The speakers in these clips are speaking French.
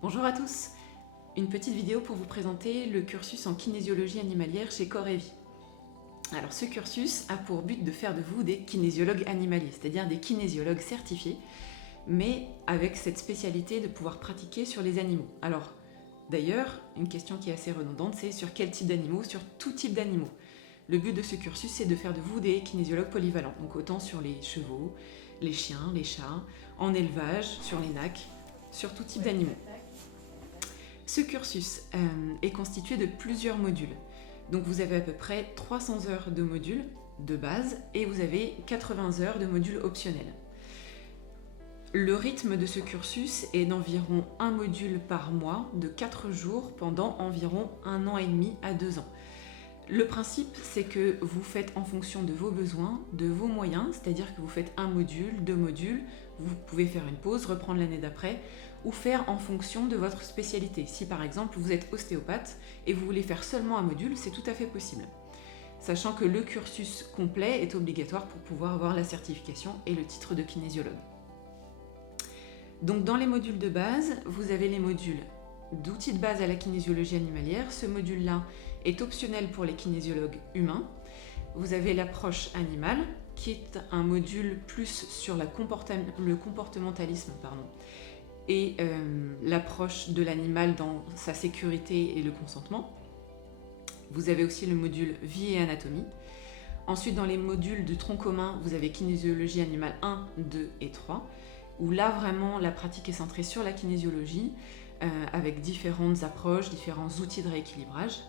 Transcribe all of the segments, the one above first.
Bonjour à tous, une petite vidéo pour vous présenter le cursus en kinésiologie animalière chez Corps & Vie. Alors ce cursus a pour but de faire de vous des kinésiologues animaliers, c'est-à-dire des kinésiologues certifiés, mais avec cette spécialité de pouvoir pratiquer sur les animaux. Alors d'ailleurs, une question qui est assez redondante, c'est sur quel type d'animaux? Sur tout type d'animaux. Le but de ce cursus, c'est de faire de vous des kinésiologues polyvalents, donc autant sur les chevaux, les chiens, les chats, en élevage, sur les nacs, sur tout type d'animaux. Ce cursus est constitué de plusieurs modules. Donc vous avez à peu près 300 heures de modules de base et vous avez 80 heures de modules optionnels. Le rythme de ce cursus est d'environ un module par mois de 4 jours pendant environ 1 an et demi à 2 ans. Le principe, c'est que vous faites en fonction de vos besoins, de vos moyens, c'est-à-dire que vous faites un module, 2 modules, vous pouvez faire une pause, reprendre l'année d'après, ou faire en fonction de votre spécialité. Si par exemple vous êtes ostéopathe et vous voulez faire seulement un module, c'est tout à fait possible. Sachant que le cursus complet est obligatoire pour pouvoir avoir la certification et le titre de kinésiologue. Donc dans les modules de base, vous avez les modules d'outils de base à la kinésiologie animalière. Ce module-là est optionnel pour les kinésiologues humains. Vous avez l'approche animale, qui est un module plus sur le comportementalisme et l'approche de l'animal dans sa sécurité et le consentement. Vous avez aussi le module vie et anatomie. Ensuite, dans les modules de tronc commun, vous avez kinésiologie animale 1, 2 et 3, où là vraiment la pratique est centrée sur la kinésiologie, avec différentes approches, différents outils de rééquilibrage.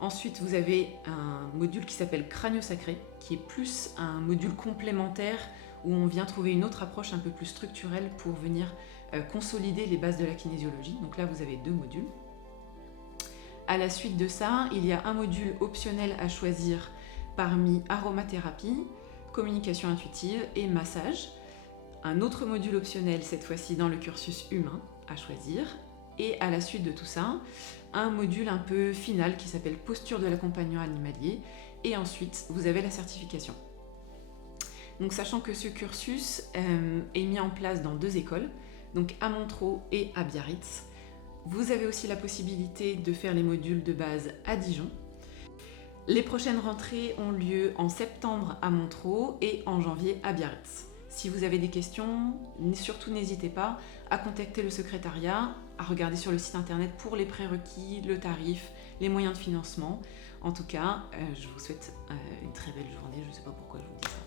Ensuite, vous avez un module qui s'appelle crânio-sacré, qui est plus un module complémentaire où on vient trouver une autre approche un peu plus structurelle pour venir consolider les bases de la kinésiologie. Donc là, vous avez 2 modules. À la suite de ça, il y a un module optionnel à choisir parmi aromathérapie, communication intuitive et massage. Un autre module optionnel, cette fois-ci dans le cursus humain, à choisir. Et à la suite de tout ça, un module un peu final qui s'appelle posture de l'accompagnant animalier. Et ensuite, vous avez la certification. Donc sachant que ce cursus est mis en place dans 2 écoles, donc à Montereau et à Biarritz. Vous avez aussi la possibilité de faire les modules de base à Dijon. Les prochaines rentrées ont lieu en septembre à Montereau et en janvier à Biarritz. Si vous avez des questions, surtout n'hésitez pas à contacter le secrétariat, à regarder sur le site internet pour les prérequis, le tarif, les moyens de financement. En tout cas, je vous souhaite une très belle journée, je ne sais pas pourquoi je vous dis ça.